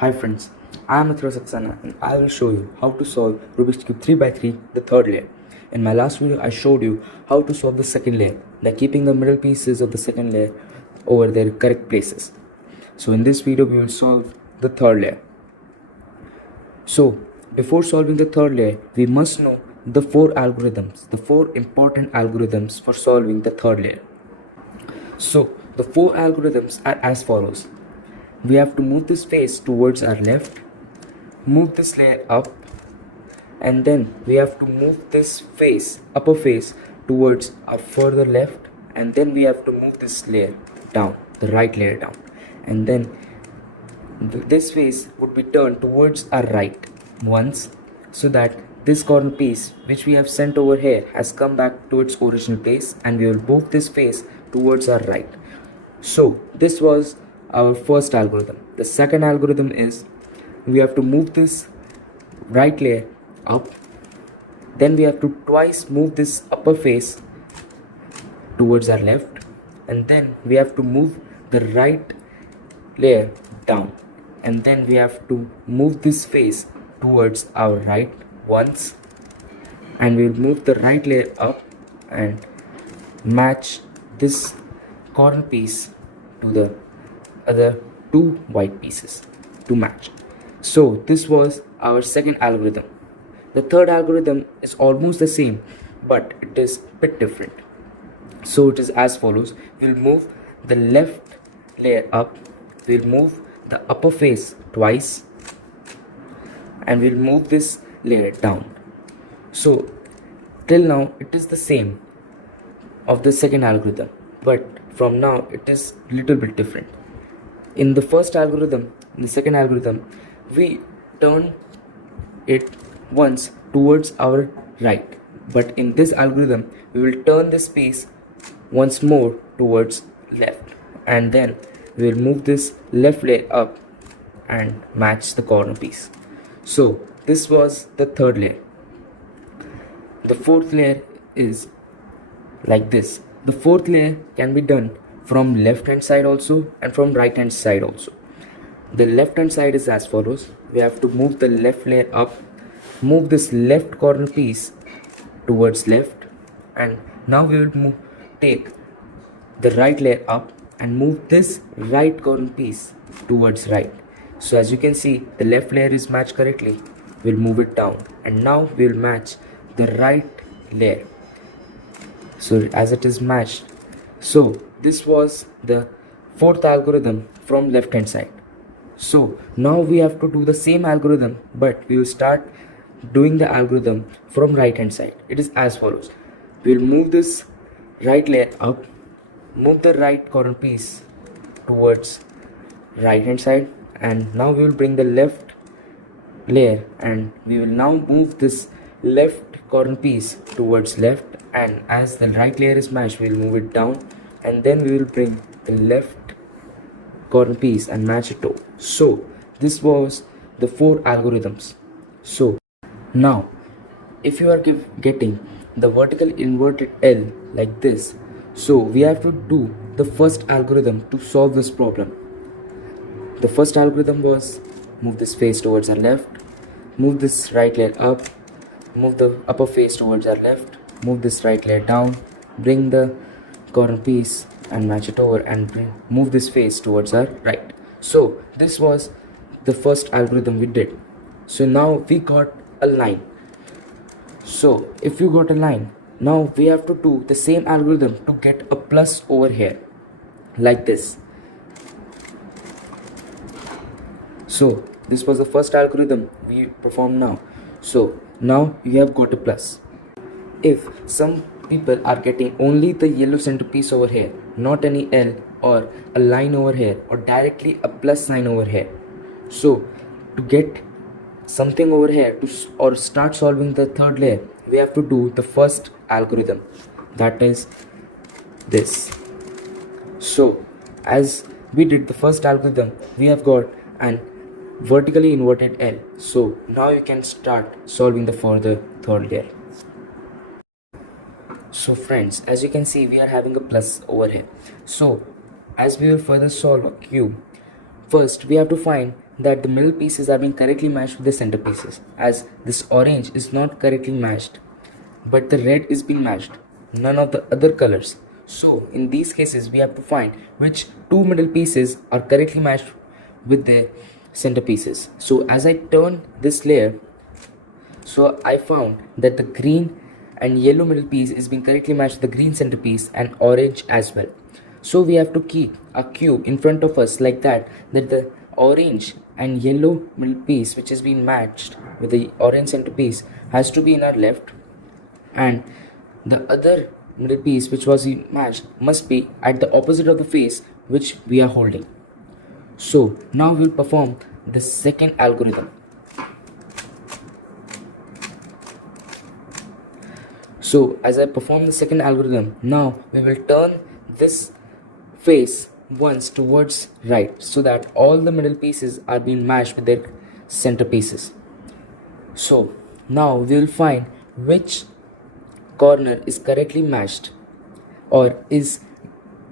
Hi friends, I am Mithra Saxena and I will show you how to solve Rubik's Cube 3x3, the third layer. In my last video, I showed you how to solve the second layer by keeping the middle pieces of the second layer over their correct places. So in this video, we will solve the third layer. So before solving the third layer, we must know the four important algorithms for solving the third layer. So the four algorithms are as follows. We have to move this face towards our left, move this layer up, and then we have to move this upper face towards our further left, and then we have to move this layer down, the right layer down, and then this face would be turned towards our right once, so that this corner piece which we have sent over here has come back to its original place, and we will move this face towards our right. So this was our first algorithm. The second algorithm is we have to move this right layer up, then we have to twice move this upper face towards our left, and then we have to move the right layer down, and then we have to move this face towards our right once, and we'll move the right layer up and match this corner piece to the other two white pieces to match. So this was our second algorithm. The third algorithm is almost the same, but it is a bit different. So it is as follows. We'll move the left layer up, we'll move the upper face twice, and we'll move this layer down. So till now it is the same of the second algorithm, but from now it is little bit different. In the first algorithm, in the second algorithm, we turn it once towards our right, but in this algorithm we will turn this piece once more towards left, and then we will move this left layer up and match the corner piece. So this was the third layer. The fourth layer is like this. The fourth layer can be done from left hand side also and from right hand side also. The left hand side is as follows. We have to move the left layer up, move this left corner piece towards left, and now we will take the right layer up and move this right corner piece towards right. So as you can see, the left layer is matched correctly. We'll move it down, and now we'll match the right layer. So as it is matched, so this was the fourth algorithm from left hand side. So now we have to do the same algorithm, but we will start doing the algorithm from right hand side. It is as follows. We'll move this right layer up, move the right corner piece towards right hand side, and now we will bring the left layer, and we will now move this left corner piece towards left, and as the right layer is matched, we will move it down, and then we will bring the left corner piece and match it over. So this was the four algorithms. So now if you are getting the vertical inverted L like this, so we have to do the first algorithm to solve this problem. The first algorithm was move this face towards our left, move this right layer up, move the upper face towards our left, move this right layer down, bring the corner piece and match it over, and move this face towards our right. So this was the first algorithm we did. So now we got a line. So if you got a line, now we have to do the same algorithm to get a plus over here like this. So this was the first algorithm we performed now. So now you have got a plus. If some people are getting only the yellow centerpiece over here, not any L or a line over here, or directly a plus sign over here, so to get something over here or start solving the third layer, we have to do the first algorithm, that is this. So as we did the first algorithm, we have got an vertically inverted L. So now you can start solving the further third layer. So friends, as you can see, we are having a plus over here. So as we will further solve a cube, first we have to find that the middle pieces are being correctly matched with the center pieces, as this orange is not correctly matched, but the red is being matched, none of the other colors. So in these cases we have to find which two middle pieces are correctly matched with their center pieces. So as I turn this layer, so I found that the green and yellow middle piece is being correctly matched with the green centerpiece and orange as well. So we have to keep a cube in front of us like that the orange and yellow middle piece which is being matched with the orange centerpiece has to be in our left, and the other middle piece which was matched must be at the opposite of the face which we are holding. So now we'll perform the second algorithm. So as I perform the second algorithm, now we will turn this face once towards right so that all the middle pieces are being matched with their center pieces. So now we will find which corner is correctly matched or is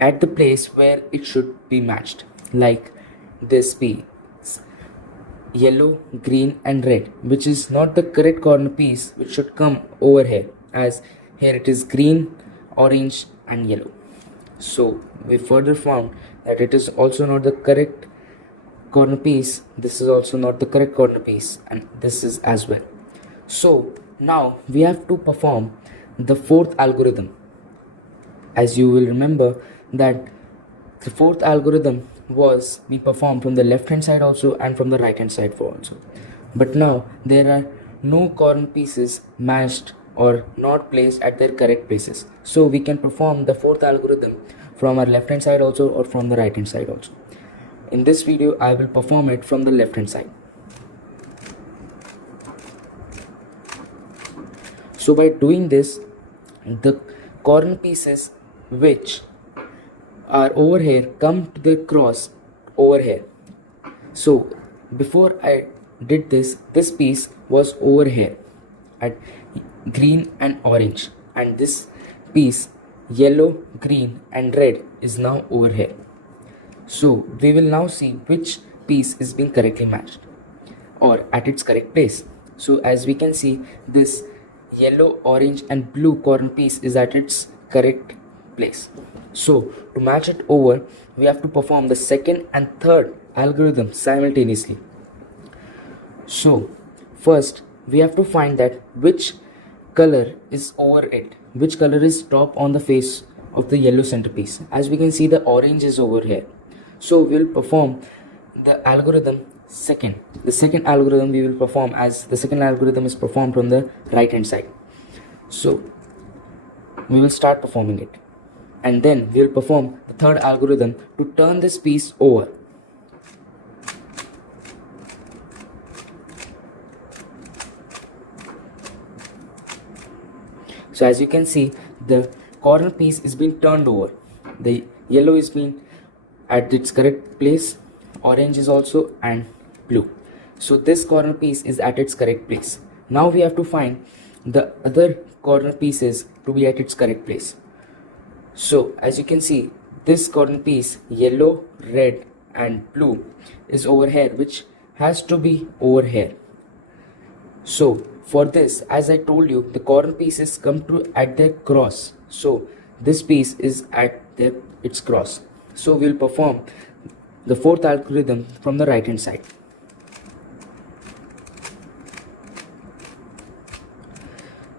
at the place where it should be matched, like this piece, yellow, green and red, which is not the correct corner piece which should come over here, as here it is green, orange and yellow. So we further found that it is also not the correct corner piece, this is also not the correct corner piece, and this is as well. So now we have to perform the fourth algorithm. As you will remember that the fourth algorithm was being performed from the left hand side also and from the right hand side also, but now there are no corner pieces matched or not placed at their correct places, so we can perform the fourth algorithm from our left hand side also or from the right hand side also. In this video I will perform it from the left hand side. So by doing this, the corner pieces which are over here come to the cross over here. So before I did this piece was over here at green and orange, and this piece yellow, green and red is now over here. So we will now see which piece is being correctly matched or at its correct place. So as we can see, this yellow, orange and blue corner piece is at its correct place. So to match it over, we have to perform the second and third algorithm simultaneously. So first we have to find that which color is over it, which color is top on the face of the yellow centerpiece. As we can see, the orange is over here. So we'll perform the algorithm second. The second algorithm we will perform, as the second algorithm is performed from the right hand side. So we will start performing it, and then we will perform the third algorithm to turn this piece over. So as you can see, the corner piece is being turned over. The yellow is being at its correct place, orange is also, and blue. So this corner piece is at its correct place. Now we have to find the other corner pieces to be at its correct place. So as you can see, this corner piece yellow, red and blue is over here, which has to be over here. So for this, as I told you, the corner pieces come to at their cross. So this piece is at its cross. So we'll perform the fourth algorithm from the right hand side.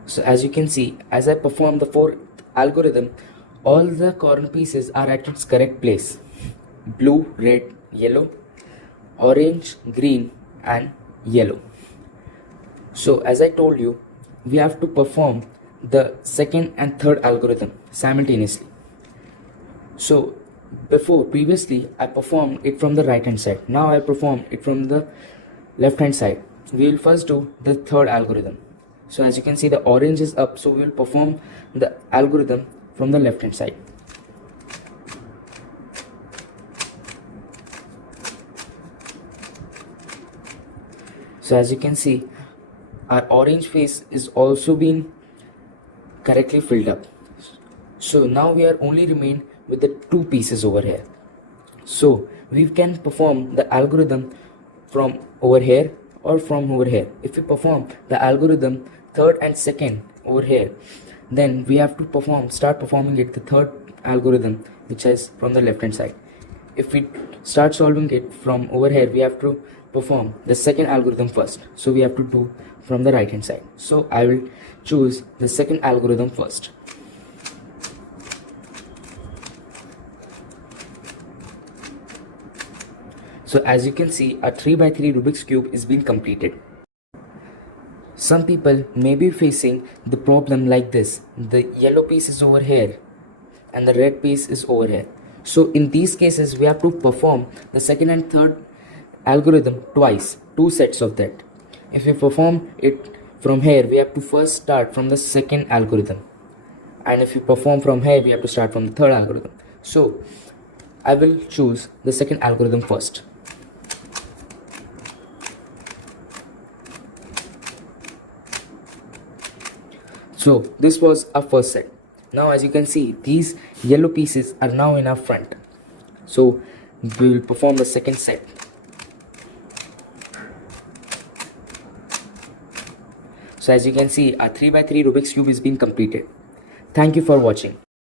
So as you can see, as I perform the fourth algorithm, all the corner pieces are at its correct place: blue, red, yellow, orange, green and yellow. So as I told you, we have to perform the second and third algorithm simultaneously. So previously I performed it from the right hand side. Now I perform it from the left hand side. We will first do the third algorithm. So as you can see, the orange is up, so we will perform the algorithm from the left hand side. So as you can see, our orange face is also being correctly filled up. So now we are only remain with the two pieces over here. So we can perform the algorithm from over here or from over here. If we perform the algorithm third and second over here, then we have to start performing it the third algorithm, which is from the left hand side. If we start solving it from over here, we have to perform the second algorithm first, so we have to do from the right hand side. So I will choose the second algorithm first. So as you can see, a 3x3 Rubik's Cube is being completed. Some people may be facing the problem like this. The yellow piece is over here and the red piece is over here. So in these cases, we have to perform the second and third algorithm twice, two sets of that. If we perform it from here, we have to first start from the second algorithm. And if you perform from here, we have to start from the third algorithm. So I will choose the second algorithm first. So this was our first set. Now as you can see, these yellow pieces are now in our front. So we will perform the second set. So as you can see, our 3x3 Rubik's Cube is being completed. Thank you for watching.